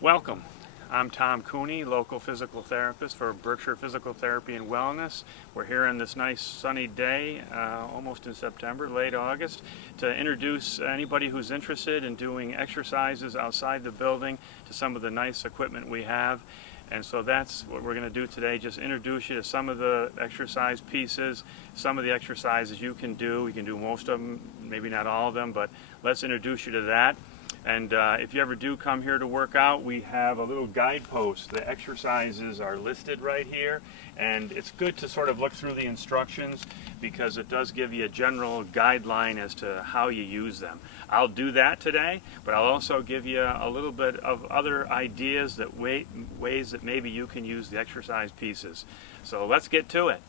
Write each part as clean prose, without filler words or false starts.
Welcome. I'm Tom Cooney, local physical therapist for Berkshire Physical Therapy and Wellness. We're here on this nice sunny day, almost in September, late August, to introduce anybody who's interested in doing exercises outside the building to some of the nice equipment we have. And so that's what we're going to do today, just introduce you to some of the exercise pieces, some of the exercises you can do. You can do most of them, maybe not all of them, but let's introduce you to that. And if you ever do come here to work out, we have a little guidepost. The exercises are listed right here, and it's good to sort of look through the instructions because it does give you a general guideline as to how you use them. I'll do that today, but I'll also give you a little bit of other ideas that ways that maybe you can use the exercise pieces. So let's get to it.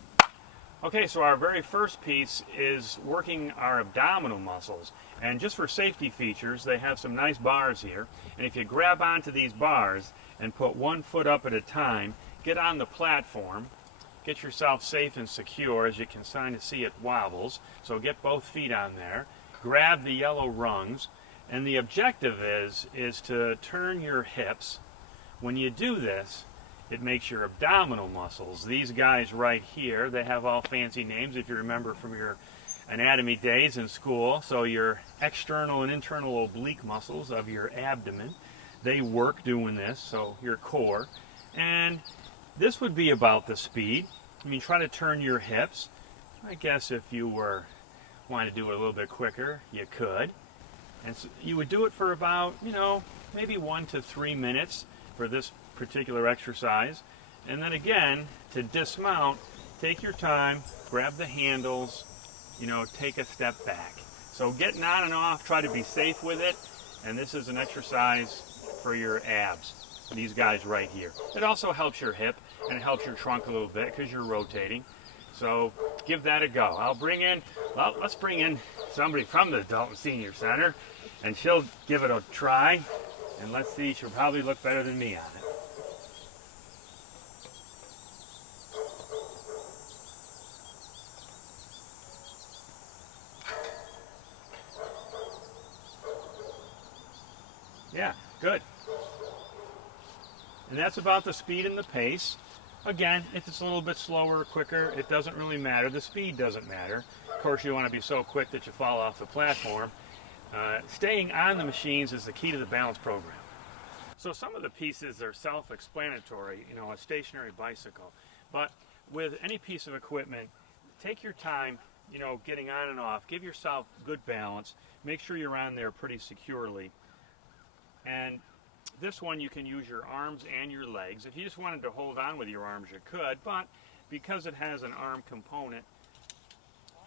Okay, so our very first piece is working our abdominal muscles. And just for safety features, they have some nice bars here. And if you grab onto these bars and put one foot up at a time, get on the platform, get yourself safe and secure. As you can kind of see, it wobbles. So get both feet on there. Grab the yellow rungs. And the objective is to turn your hips. When you do this, it makes your abdominal muscles, these guys right here, they have all fancy names if you remember from your anatomy days in school. So your external and internal oblique muscles of your abdomen, they work doing this, so your core. And this would be about the speed. I mean, try to turn your hips. I guess if you were wanting to do it a little bit quicker, you could. And so you would do it for about, maybe 1 to 3 minutes for this particular exercise. And then again, to dismount, take your time, grab the handles, take a step back. So getting on and off, try to be safe with it. And this is an exercise for your abs, these guys right here. It also helps your hip and it helps your trunk a little bit because you're rotating. So give that a go. Let's bring in somebody from the Dalton Senior Center and she'll give it a try. And let's see, she'll probably look better than me on it. Yeah, good. And that's about the speed and the pace. Again, if it's a little bit slower or quicker, it doesn't really matter. The speed doesn't matter. Of course, you want to be so quick that you fall off the platform. Staying on the machines is the key to the balance program. So some of the pieces are self-explanatory, a stationary bicycle. But with any piece of equipment, take your time, getting on and off. Give yourself good balance. Make sure you're on there pretty securely. And this one you can use your arms and your legs. If you just wanted to hold on with your arms, you could, but because it has an arm component,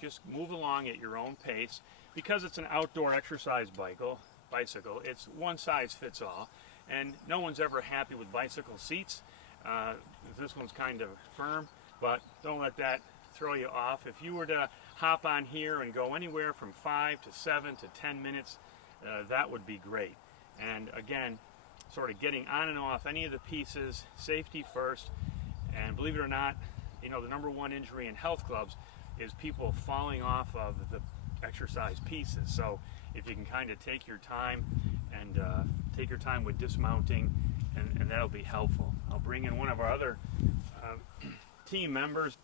just move along at your own pace. Because it's an outdoor exercise bicycle, it's one size fits all, and no one's ever happy with bicycle seats. This one's kind of firm, but don't let that throw you off. If you were to hop on here and go anywhere from 5 to 7 to 10 minutes, that would be great. And again, sort of getting on and off any of the pieces, safety first. And believe it or not, the number one injury in health clubs is people falling off of the exercise pieces. So if you can kind of take your time and take your time with dismounting, and that'll be helpful. I'll bring in one of our other team members.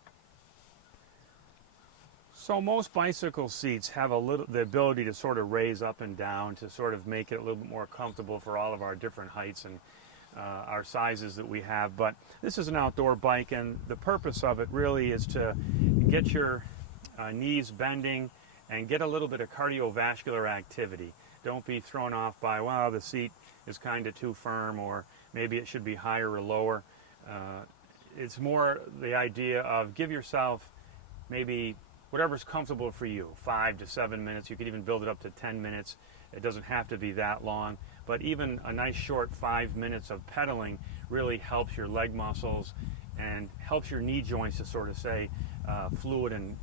So most bicycle seats have the ability to sort of raise up and down to sort of make it a little bit more comfortable for all of our different heights and our sizes that we have. But this is an outdoor bike, and the purpose of it really is to get your knees bending and get a little bit of cardiovascular activity. Don't be thrown off by, wow, the seat is kind of too firm, or maybe it should be higher or lower. It's more the idea of give yourself maybe whatever's comfortable for you, 5 to 7 minutes. You could even build it up to 10 minutes. It doesn't have to be that long, but even a nice short 5 minutes of pedaling really helps your leg muscles and helps your knee joints to sort of stay fluid and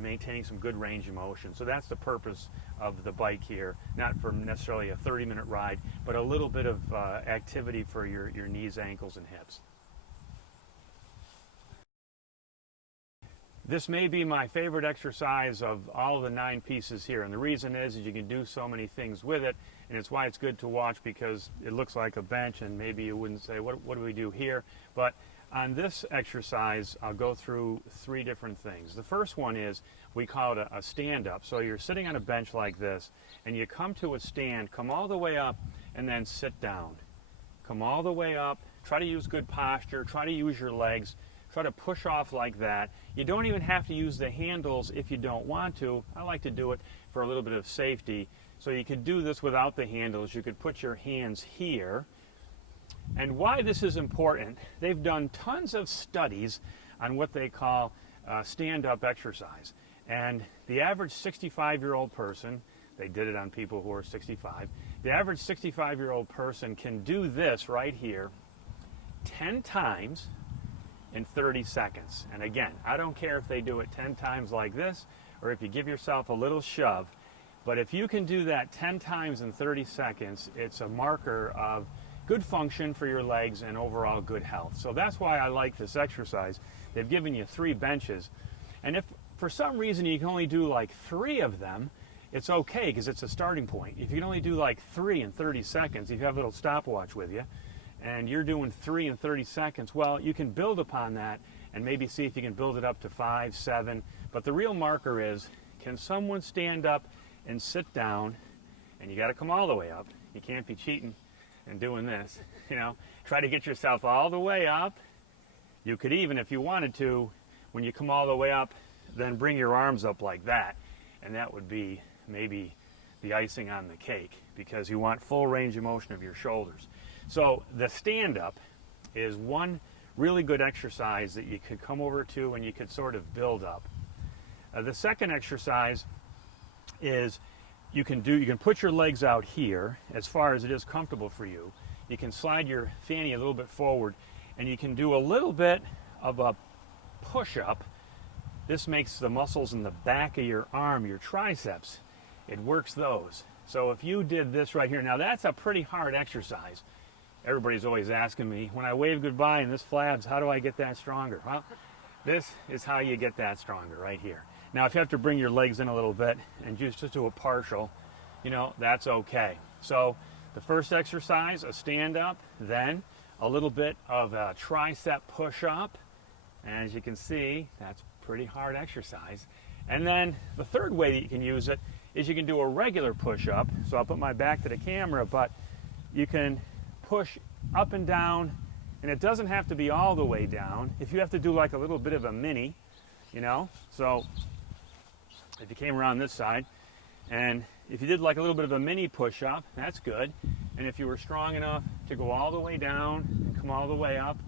maintaining some good range of motion. So that's the purpose of the bike here, not for necessarily a 30-minute ride, but a little bit of activity for your knees, ankles, and hips. This may be my favorite exercise of all the 9 pieces here, and the reason is you can do so many things with it, and it's why it's good to watch, because it looks like a bench and maybe you wouldn't say, what do we do here? But on this exercise, I'll go through 3 different things. The first one is, we call it a stand-up. So you're sitting on a bench like this, and you come to a stand, come all the way up, and then sit down. Come all the way up, try to use good posture, try to use your legs, try to push off like that. You don't even have to use the handles if you don't want to. I like to do it for a little bit of safety. So you could do this without the handles. You could put your hands here. And why this is important, they've done tons of studies on what they call stand-up exercise. And the average 65-year-old person, they did it on people who are 65, the average 65-year-old person can do this right here 10 times in 30 seconds. And again, I don't care if they do it 10 times like this or if you give yourself a little shove, but if you can do that 10 times in 30 seconds, it's a marker of good function for your legs and overall good health. So that's why I like this exercise. They've given you 3 benches, and if for some reason you can only do like 3 of them, it's okay, because it's a starting point. If you can only do like 3 in 30 seconds, if you have a little stopwatch with you, and you're doing 3 in 30 seconds, well, you can build upon that and maybe see if you can build it up to 5, 7. But the real marker is, can someone stand up and sit down? And you got to come all the way up. You can't be cheating and doing this, you know. Try to get yourself all the way up. You could even, if you wanted to, when you come all the way up, then bring your arms up like that. And that would be maybe the icing on the cake, because you want full range of motion of your shoulders. So the stand-up is one really good exercise that you could come over to and you could sort of build up. The second exercise is you can put your legs out here as far as it is comfortable for you. You can slide your fanny a little bit forward, and you can do a little bit of a push-up. This makes the muscles in the back of your arm, your triceps, it works those. So if you did this right here, now that's a pretty hard exercise. Everybody's always asking me, when I wave goodbye and this flabs, how do I get that stronger? Well, this is how you get that stronger right here. Now, if you have to bring your legs in a little bit and just do a partial, you know, that's okay. So the first exercise, a stand-up, then a little bit of a tricep push-up. And as you can see, that's pretty hard exercise. And then the third way that you can use it is you can do a regular push-up. So I'll put my back to the camera, but you can push up and down, and it doesn't have to be all the way down. If you have to do like a little bit of a mini, you know, so if you came around this side, and if you did like a little bit of a mini push-up, that's good. And if you were strong enough to go all the way down and come all the way up,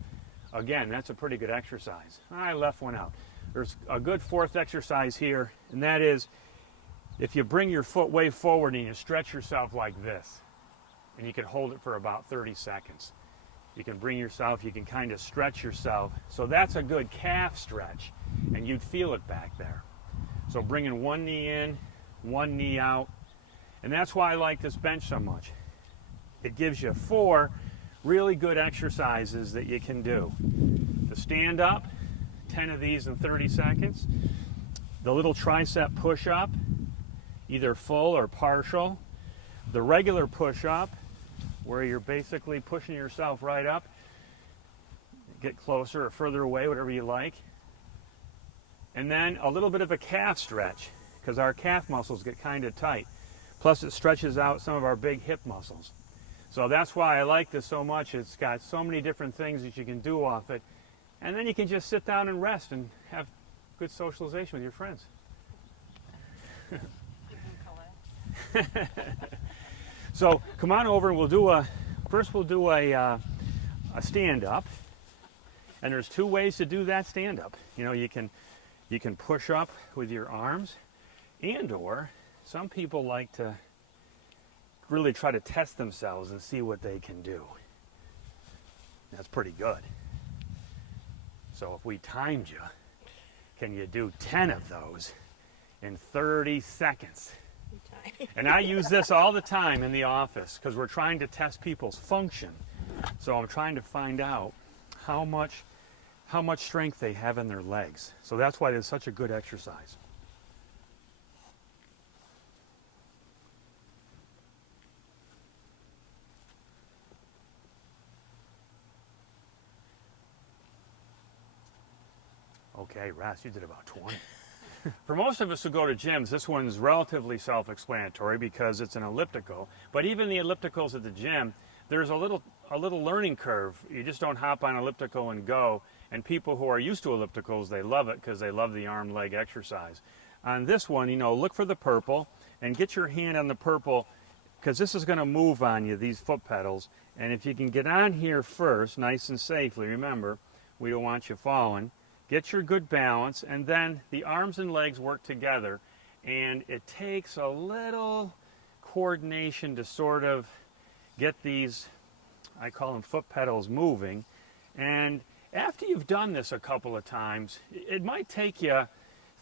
again, that's a pretty good exercise. I left one out. There's a good fourth exercise here, and that is if you bring your foot way forward and you stretch yourself like this, and you can hold it for about 30 seconds. You can bring yourself, you can kind of stretch yourself. So that's a good calf stretch, and you'd feel it back there. So bringing one knee in, one knee out, and that's why I like this bench so much. It gives you 4 really good exercises that you can do. The stand up, 10 of these in 30 seconds. The little tricep push-up, either full or partial. The regular push-up, where you're basically pushing yourself right up. Get closer or further away, whatever you like. And then a little bit of a calf stretch, because our calf muscles get kind of tight. Plus it stretches out some of our big hip muscles. So that's why I like this so much. It's got so many different things that you can do off it. And then you can just sit down and rest and have good socialization with your friends. So come on over and we'll do a stand-up. And there's 2 ways to do that stand-up. You know, you can push up with your arms, and or some people like to really try to test themselves and see what they can do. That's pretty good. So if we timed you, can you do 10 of those in 30 seconds? And I use this all the time in the office because we're trying to test people's function. So I'm trying to find out how much how much strength they have in their legs. So that's why it's such a good exercise. Okay, Ras, you did about 20. For most of us who go to gyms, this one's relatively self-explanatory because it's an elliptical. But even the ellipticals at the gym, there's a little learning curve. You just don't hop on elliptical and go. And people who are used to ellipticals, they love it because they love the arm-leg exercise. On this one, you know, look for the purple and get your hand on the purple because this is going to move on you, these foot pedals. And if you can get on here first, nice and safely, remember, we don't want you falling. Get your good balance, and then the arms and legs work together, and it takes a little coordination to sort of get these, I call them foot pedals, moving. And after you've done this a couple of times, it might take you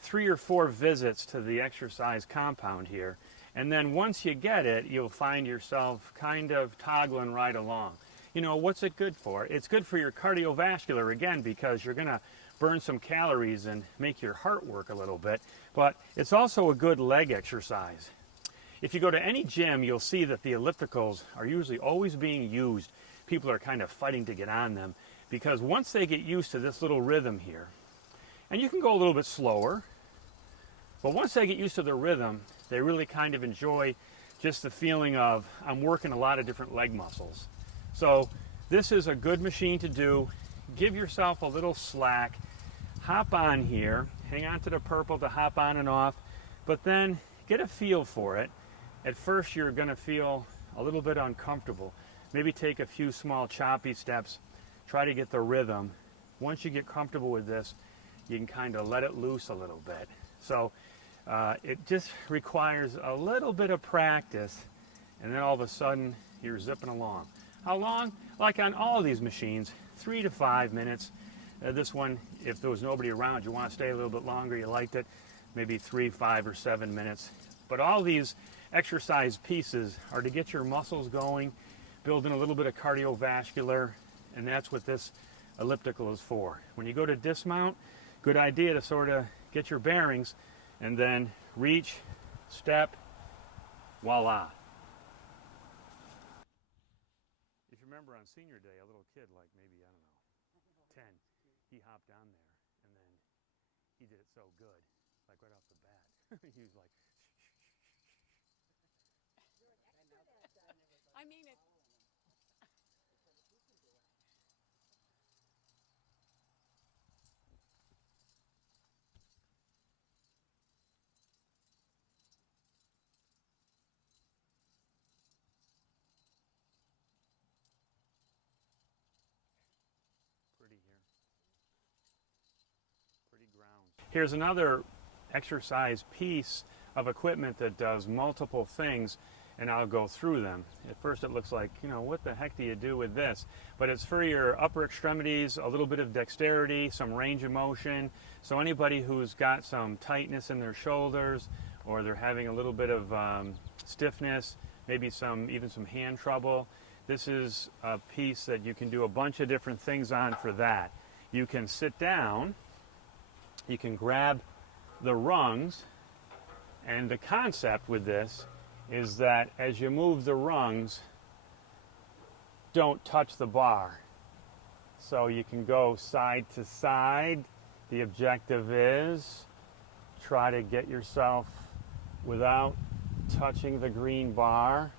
3 or 4 visits to the exercise compound here, and then once you get it, you'll find yourself kind of toggling right along. You know, what's it good for? It's good for your cardiovascular, again, because you're going to burn some calories and make your heart work a little bit, but it's also a good leg exercise. If you go to any gym, you'll see that the ellipticals are usually always being used. People are kind of fighting to get on them because once they get used to this little rhythm here, and you can go a little bit slower, but once they get used to the rhythm, they really kind of enjoy just the feeling of, I'm working a lot of different leg muscles. So this is a good machine to do. Give yourself a little slack, hop on here, hang on to the purple to hop on and off, but then get a feel for it. At first you're going to feel a little bit uncomfortable. Maybe take a few small choppy steps, try to get the rhythm. Once you get comfortable with this, you can kind of let it loose a little bit. So it just requires a little bit of practice, and then all of a sudden you're zipping along. How long? Like on all of these machines, 3 to 5 minutes. This one, if there was nobody around, you want to stay a little bit longer, you liked it, maybe 3, 5, or 7 minutes. But all these exercise pieces are to get your muscles going, building a little bit of cardiovascular, and that's what this elliptical is for. When you go to dismount, good idea to sort of get your bearings and then reach, step, voila. If you remember on senior day, a little kid like maybe, I don't know, 10, he hopped on there and then he did it so good, like right off the bat. He was like, I mean it. pretty here. Pretty ground. Here's another exercise piece of equipment that does multiple things, and I'll go through them. At first it looks like, you know, what the heck do you do with this? But it's for your upper extremities, a little bit of dexterity, some range of motion. So anybody who's got some tightness in their shoulders, or they're having a little bit of stiffness, maybe even some hand trouble, this is a piece that you can do a bunch of different things on for that. You can sit down, you can grab the rungs, and the concept with this is that as you move the rungs, don't touch the bar. So you can go side to side. The objective is try to get yourself without touching the green bar.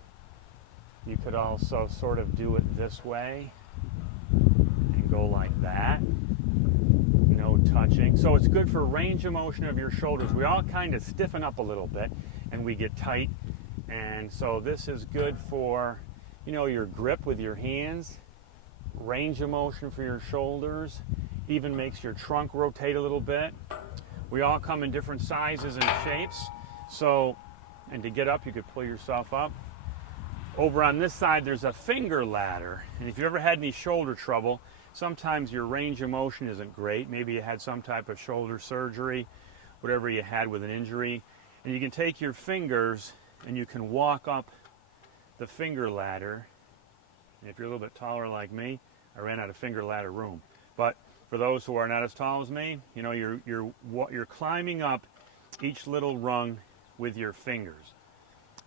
You could also sort of do it this way and go like that. No touching. So it's good for range of motion of your shoulders. We all kind of stiffen up a little bit and we get tight. And so this is good for, you know, your grip with your hands, range of motion for your shoulders, even makes your trunk rotate a little bit. We all come in different sizes and shapes. So, and to get up, you could pull yourself up. Over on this side, there's a finger ladder. And if you ever had any shoulder trouble, sometimes your range of motion isn't great. Maybe you had some type of shoulder surgery, whatever you had with an injury. And you can take your fingers and you can walk up the finger ladder. And if you're a little bit taller like me, I ran out of finger ladder room. But for for those who are not as tall as me, you know, you're climbing up each little rung with your fingers.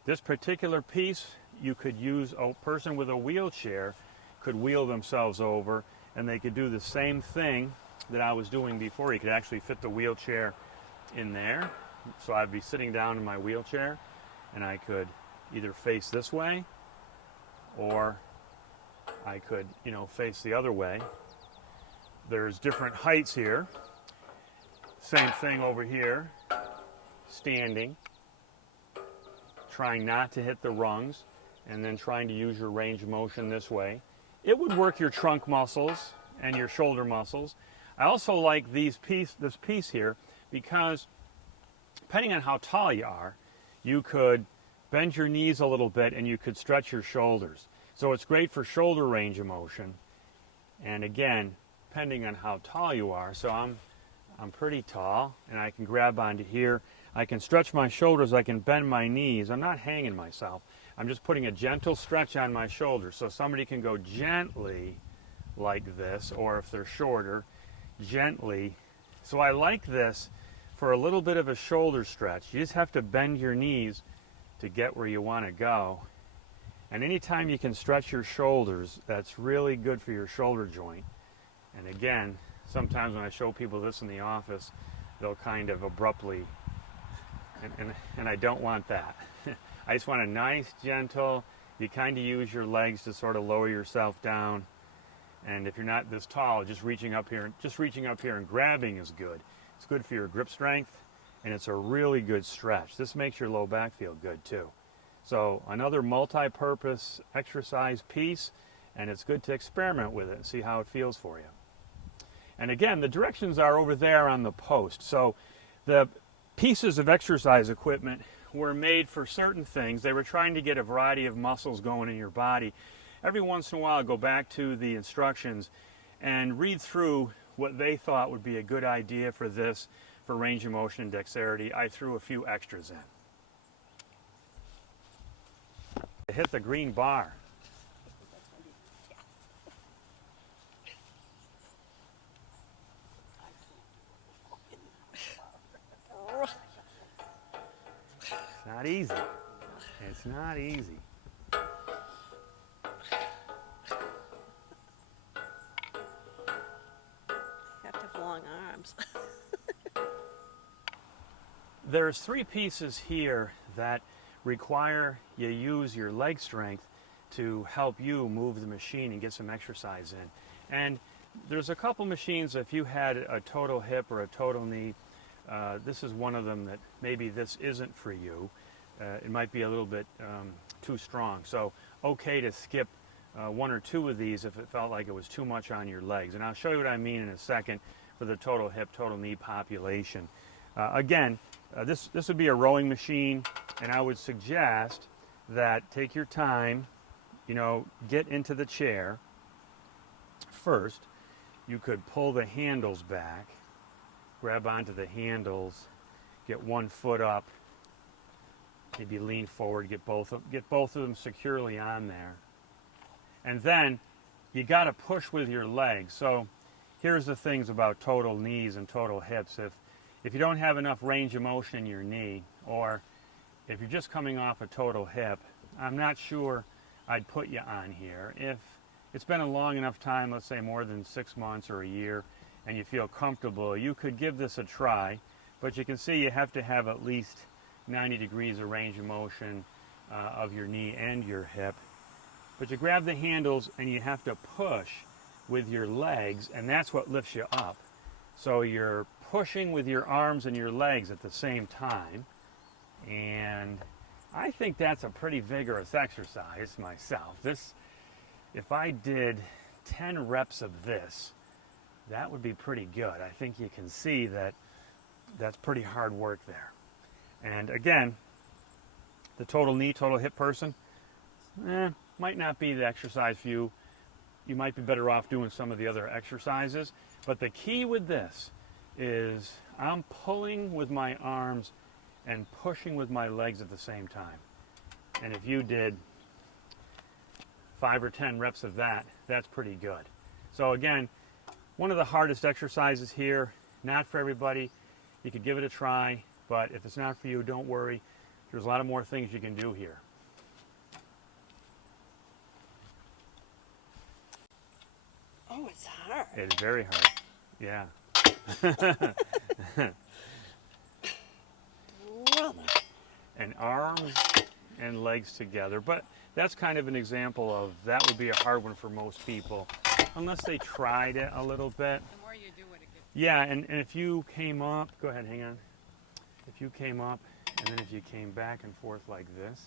This particular piece, you could use, a person with a wheelchair could wheel themselves over, and they could do the same thing that I was doing before. You could actually fit the wheelchair in there. So I'd be sitting down in my wheelchair, and I could either face this way, or I could, you know, face the other way. There's different heights here. Same thing over here, standing, trying not to hit the rungs, and then trying to use your range of motion this way. It would work your trunk muscles and your shoulder muscles. I also like this piece here because depending on how tall you are, you could bend your knees a little bit and you could stretch your shoulders. So it's great for shoulder range of motion. And again, depending on how tall you are, so I'm pretty tall and I can grab onto here. I can stretch my shoulders, I can bend my knees. I'm not hanging myself. I'm just putting a gentle stretch on my shoulders. So somebody can go gently like this, or if they're shorter, gently. So I like this for a little bit of a shoulder stretch. You just have to bend your knees to get where you want to go. And anytime you can stretch your shoulders, that's really good for your shoulder joint. And again, sometimes when I show people this in the office, they'll kind of abruptly, and I don't want that. I just want a nice, gentle, you kind of use your legs to sort of lower yourself down. And if you're not this tall, just reaching up here and grabbing is good. It's good for your grip strength, and it's a really good stretch. This makes your low back feel good too. So another multi-purpose exercise piece, and it's good to experiment with it and see how it feels for you. And again, the directions are over there on the post. So the pieces of exercise equipment were made for certain things. They were trying to get a variety of muscles going in your body. Every once in a while, go back to the instructions and read through what they thought would be a good idea for this, for range of motion and dexterity. I threw a few extras in. To hit the green bar. It's not easy. It's not easy. Arms. There's three pieces here that require you use your leg strength to help you move the machine and get some exercise in. And there's a couple machines, if you had a total hip or a total knee, this is one of them that maybe this isn't for you. It might be a little bit too strong. So okay to skip one or two of these if it felt like it was too much on your legs. And I'll show you what I mean in a second for the total hip, total knee population. Again, this would be a rowing machine, and I would suggest that take your time, you know, get into the chair. First, you could pull the handles back, grab onto the handles, get one foot up, maybe lean forward, get both of them securely on there. And then you got to push with your legs. So here's the things about total knees and total hips. If you don't have enough range of motion in your knee, or if you're just coming off a total hip, I'm not sure I'd put you on here. If it's been a long enough time, let's say more than 6 months or a year, and you feel comfortable, you could give this a try. But you can see you have to have at least 90 degrees of range of motion of your knee and your hip. But you grab the handles and you have to push with your legs, and that's what lifts you up. So you're pushing with your arms and your legs at the same time, and I think that's a pretty vigorous exercise myself. If I did 10 reps of this, that would be pretty good. I think you can see that that's pretty hard work there. And again, the total knee, total hip person, might not be the exercise for you. You might be better off doing some of the other exercises. But the key with this is I'm pulling with my arms and pushing with my legs at the same time. And if you did 5 or 10 reps of that, that's pretty good. So again, one of the hardest exercises here. Not for everybody. You could give it a try, but if it's not for you, don't worry. There's a lot of more things you can do here. Oh, it's hard. It's very hard. Yeah. Brother. And arms and legs together. But that's kind of an example of that would be a hard one for most people, unless they tried it a little bit. The more you do it, it gets. Yeah, and if you came up, go ahead, hang on. If you came up, and then if you came back and forth like this,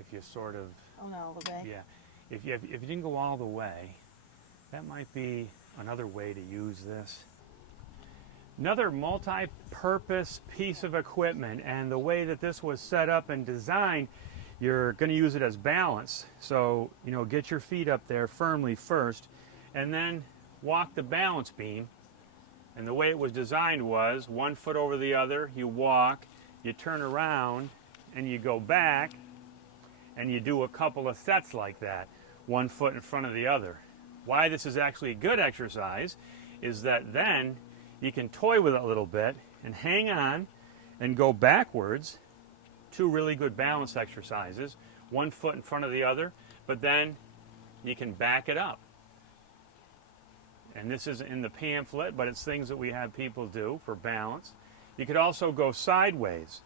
if you sort of, Oh, no, all the way. yeah, if you didn't go all the way, that might be another way to use this. Another multi-purpose piece of equipment, and the way that this was set up and designed, you're going to use it as balance. So, you know, get your feet up there firmly first, and then walk the balance beam. And the way it was designed was 1 foot over the other, you walk, you turn around, and you go back, and you do a couple of sets like that, 1 foot in front of the other. Why this is actually a good exercise is that then you can toy with it a little bit and hang on and go backwards. Two really good balance exercises, 1 foot in front of the other, but then you can back it up. And this is in the pamphlet, but it's things that we have people do for balance. You could also go sideways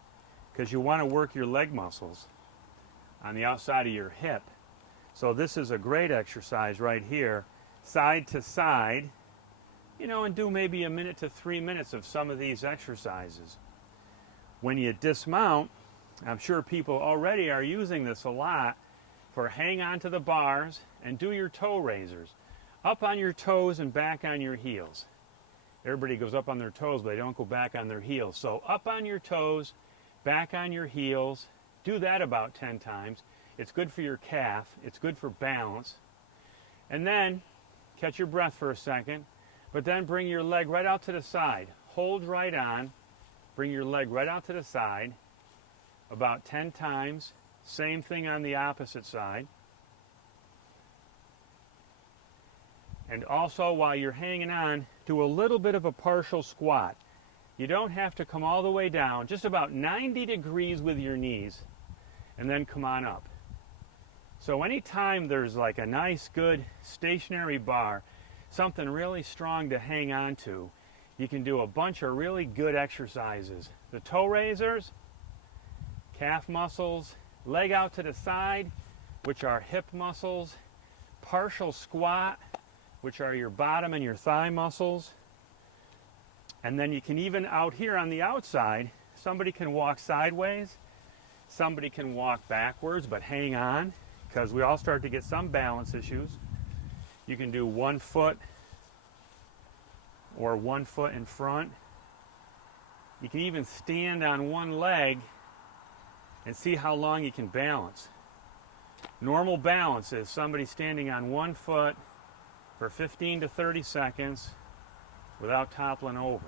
because you want to work your leg muscles on the outside of your hip. So this is a great exercise right here, side to side, you know, and do maybe 1 minute to 3 minutes of some of these exercises. When you dismount, I'm sure people already are using this a lot for hang on to the bars and do your toe raisers. Up on your toes and back on your heels. Everybody goes up on their toes, but they don't go back on their heels. So up on your toes, back on your heels. Do that about 10 times. It's good for your calf. It's good for balance. And then catch your breath for a second, but then bring your leg right out to the side. Hold right on. Bring your leg right out to the side about 10 times. Same thing on the opposite side. And also, while you're hanging on, do a little bit of a partial squat. You don't have to come all the way down, just about 90 degrees with your knees, and then come on up. So anytime there's like a nice, good stationary bar, something really strong to hang on to, you can do a bunch of really good exercises. The toe raisers, calf muscles, leg out to the side, which are hip muscles, partial squat, which are your bottom and your thigh muscles. And then you can even out here on the outside, somebody can walk sideways, somebody can walk backwards, but hang on, because we all start to get some balance issues. You can do 1 foot or 1 foot in front. You can even stand on one leg and see how long you can balance. Normal balance is somebody standing on 1 foot for 15 to 30 seconds without toppling over.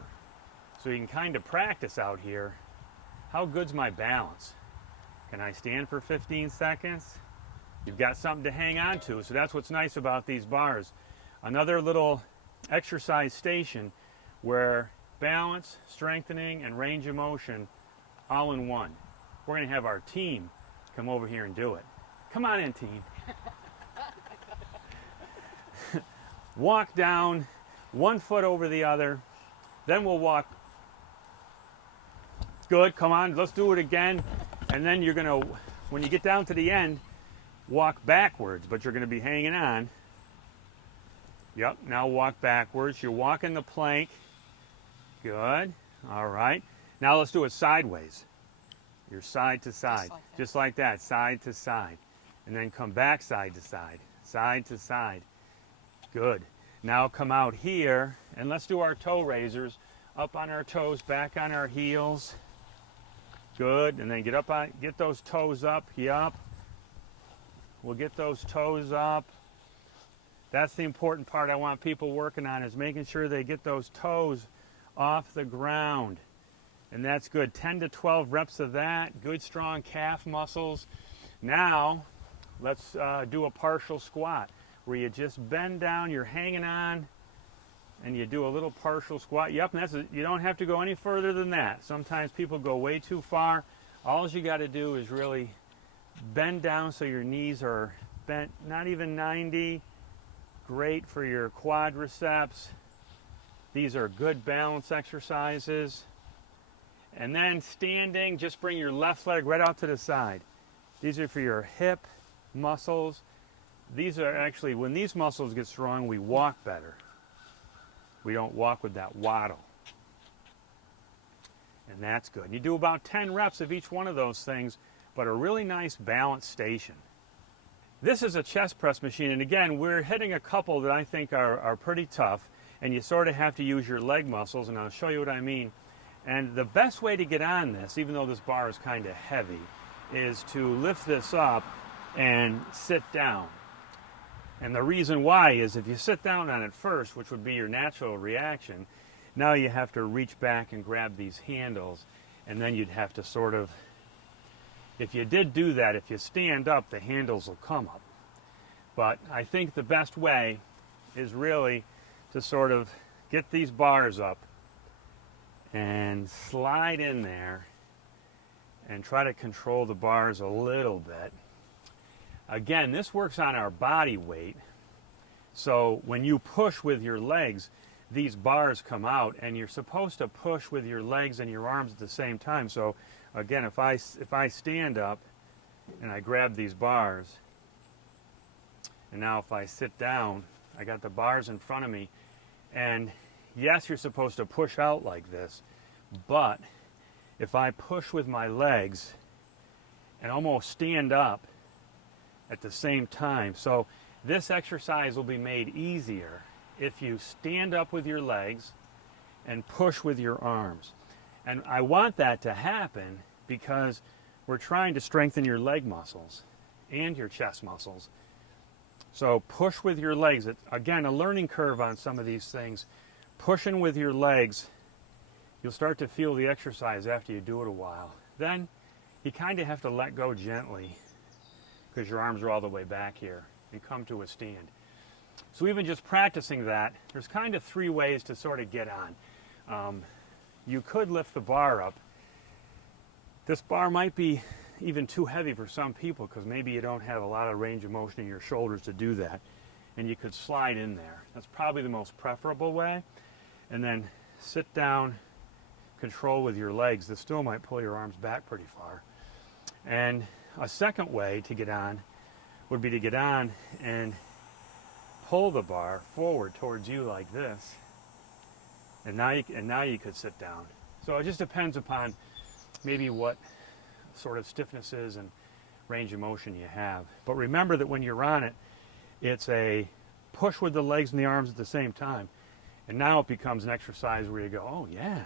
So you can kind of practice out here. How good's my balance? Can I stand for 15 seconds? You've got something to hang on to, so that's what's nice about these bars. Another little exercise station where balance, strengthening, and range of motion all in one. We're going to have our team come over here and do it. Come on in, team. Walk down 1 foot over the other, then we'll walk. Good, come on, let's do it again. And then you're going to, when you get down to the end, walk backwards, but you're going to be hanging on. Yep, now walk backwards. You're walking the plank. Good, all right. Now let's do it sideways. You're side to side, just like that, side to side. And then come back side to side, side to side. Good. Now come out here, and let's do our toe raisers. Up on our toes, back on our heels. Good, and then get up on, get those toes up, yup. We'll get those toes up. That's the important part I want people working on, is making sure they get those toes off the ground. And that's good, 10 to 12 reps of that. Good strong calf muscles. Now, let's do a partial squat, where you just bend down, you're hanging on and you do a little partial squat. Yep, and you don't have to go any further than that. Sometimes people go way too far. All you got to do is really bend down so your knees are bent, not even 90. Great for your quadriceps. These are good balance exercises. And then standing, just bring your left leg right out to the side. These are for your hip muscles. These are actually, when these muscles get strong, we walk better. We don't walk with that waddle. And that's good. You do about 10 reps of each one of those things, but a really nice balance station. This is a chest press machine, and again, we're hitting a couple that I think are pretty tough, and you sort of have to use your leg muscles, and I'll show you what I mean. And the best way to get on this, even though this bar is kind of heavy, is to lift this up and sit down. And the reason why is if you sit down on it first, which would be your natural reaction, now you have to reach back and grab these handles, and then you'd have to sort of, if you did do that, if you stand up, the handles will come up. But I think the best way is really to sort of get these bars up and slide in there and try to control the bars a little bit. Again, this works on our body weight. So when you push with your legs, these bars come out, and you're supposed to push with your legs and your arms at the same time. So again, if I stand up and I grab these bars, and now if I sit down, I got the bars in front of me, and yes, you're supposed to push out like this, but if I push with my legs and almost stand up at the same time, so this exercise will be made easier if you stand up with your legs and push with your arms. And I want that to happen because we're trying to strengthen your leg muscles and your chest muscles. So push with your legs. Again, a learning curve on some of these things. Pushing with your legs, you'll start to feel the exercise after you do it a while. Then you kind of have to let go gently because your arms are all the way back here and come to a stand. So even just practicing that, there's kind of 3 ways to sort of get on. You could lift the bar up. This bar might be even too heavy for some people because maybe you don't have a lot of range of motion in your shoulders to do that. And you could slide in there. That's probably the most preferable way. And then sit down, control with your legs. This still might pull your arms back pretty far. And a second way to get on would be to get on and pull the bar forward towards you like this. And now you could sit down. So it just depends upon maybe what sort of stiffnesses and range of motion you have. But remember that when you're on it, it's a push with the legs and the arms at the same time. And now it becomes an exercise where you go, oh yeah,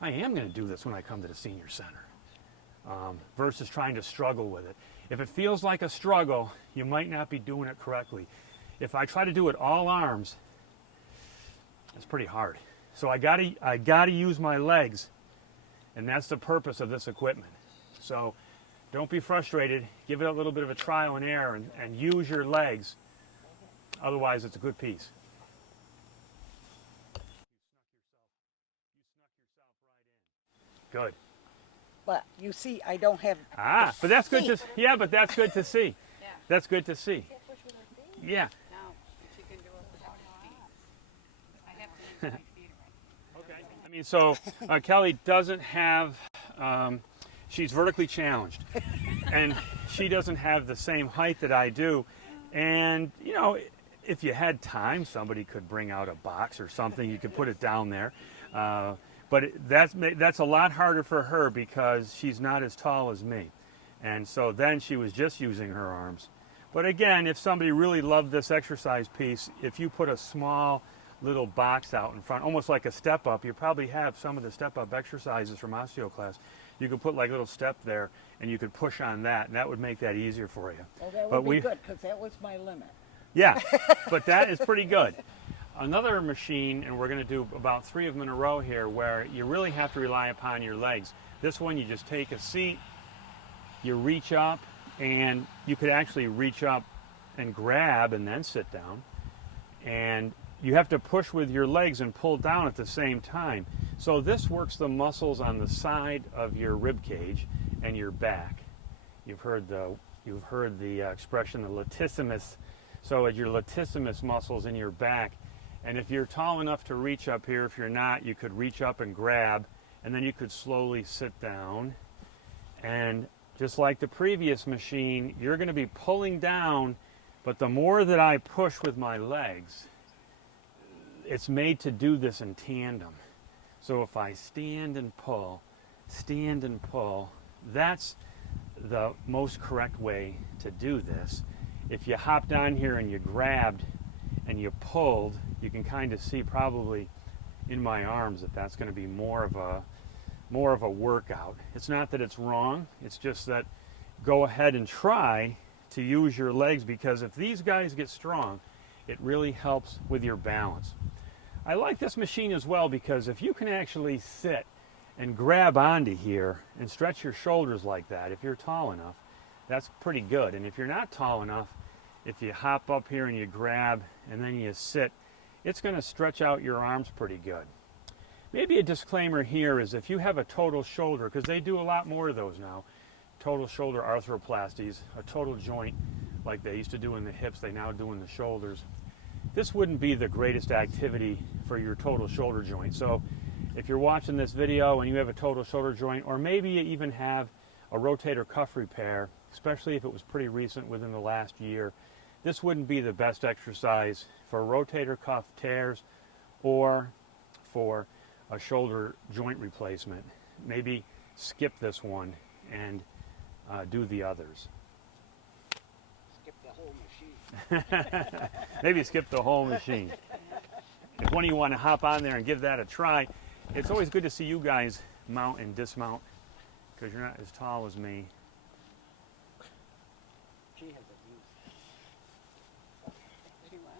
I am going to do this when I come to the senior center. Versus trying to struggle with it. If it feels like a struggle, you might not be doing it correctly. If I try to do it all arms, it's pretty hard. So I gotta use my legs, and that's the purpose of this equipment. So don't be frustrated. Give it a little bit of a trial and error and use your legs. Otherwise, it's a good piece. Good. But you see, I don't have. But that's good to. feet. Yeah, but that's good to see. Yeah. That's good to see. Yeah. No, she can do it without her feet. I have to use my feet right. Okay. I mean, so Kelly doesn't have. She's vertically challenged, and she doesn't have the same height that I do. And you know, if you had time, somebody could bring out a box or something. You could put it down there. But that's a lot harder for her because she's not as tall as me. And so then she was just using her arms. But again, if somebody really loved this exercise piece, if you put a small little box out in front, almost like a step up, you probably have some of the step up exercises from osteoclass. You could put like a little step there and you could push on that, and that would make that easier for you. Well, that would be good because that was my limit. Yeah, but that is pretty good. Another machine, and we're going to do about 3 of them in a row here, where you really have to rely upon your legs. This one, you just take a seat, you reach up, and you could actually reach up and grab and then sit down. And you have to push with your legs and pull down at the same time. So this works the muscles on the side of your rib cage and your back. You've heard the expression, the latissimus. So it's your latissimus muscles in your back. And if you're tall enough to reach up here, if you're not, you could reach up and grab, and then you could slowly sit down. And just like the previous machine, you're going to be pulling down, but the more that I push with my legs, it's made to do this in tandem. So if I stand and pull, that's the most correct way to do this. If you hopped on here and you grabbed and you pulled, you can kind of see probably in my arms that that's going to be more of a workout. It's not that it's wrong, it's just that go ahead and try to use your legs, because if these guys get strong, it really helps with your balance. I like this machine as well because if you can actually sit and grab onto here and stretch your shoulders like that, if you're tall enough, that's pretty good. And if you're not tall enough, if you hop up here and you grab and then you sit, it's going to stretch out your arms pretty good. Maybe a disclaimer here is if you have a total shoulder, because they do a lot more of those now, total shoulder arthroplasties, a total joint like they used to do in the hips, they now do in the shoulders. This wouldn't be the greatest activity for your total shoulder joint. So if you're watching this video and you have a total shoulder joint, or maybe you even have a rotator cuff repair, especially if it was pretty recent within the last year, this wouldn't be the best exercise for rotator cuff tears or for a shoulder joint replacement. Maybe skip this one and do the others. Skip the whole machine. Maybe skip the whole machine. If one of you want to hop on there and give that a try, it's always good to see you guys mount and dismount because you're not as tall as me. She hasn't used it. She what?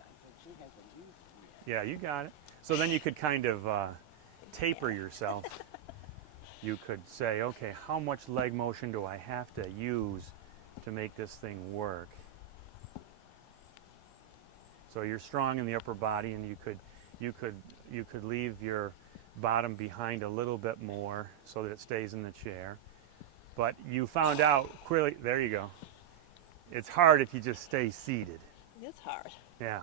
I said she hasn't used it yet. Yeah, you got it. So then you could kind of taper yourself. You could say, okay, how much leg motion do I have to use to make this thing work? So you're strong in the upper body, and you could leave your bottom behind a little bit more so that it stays in the chair. But you found out clearly, there you go. It's hard if you just stay seated. It's hard. Yeah.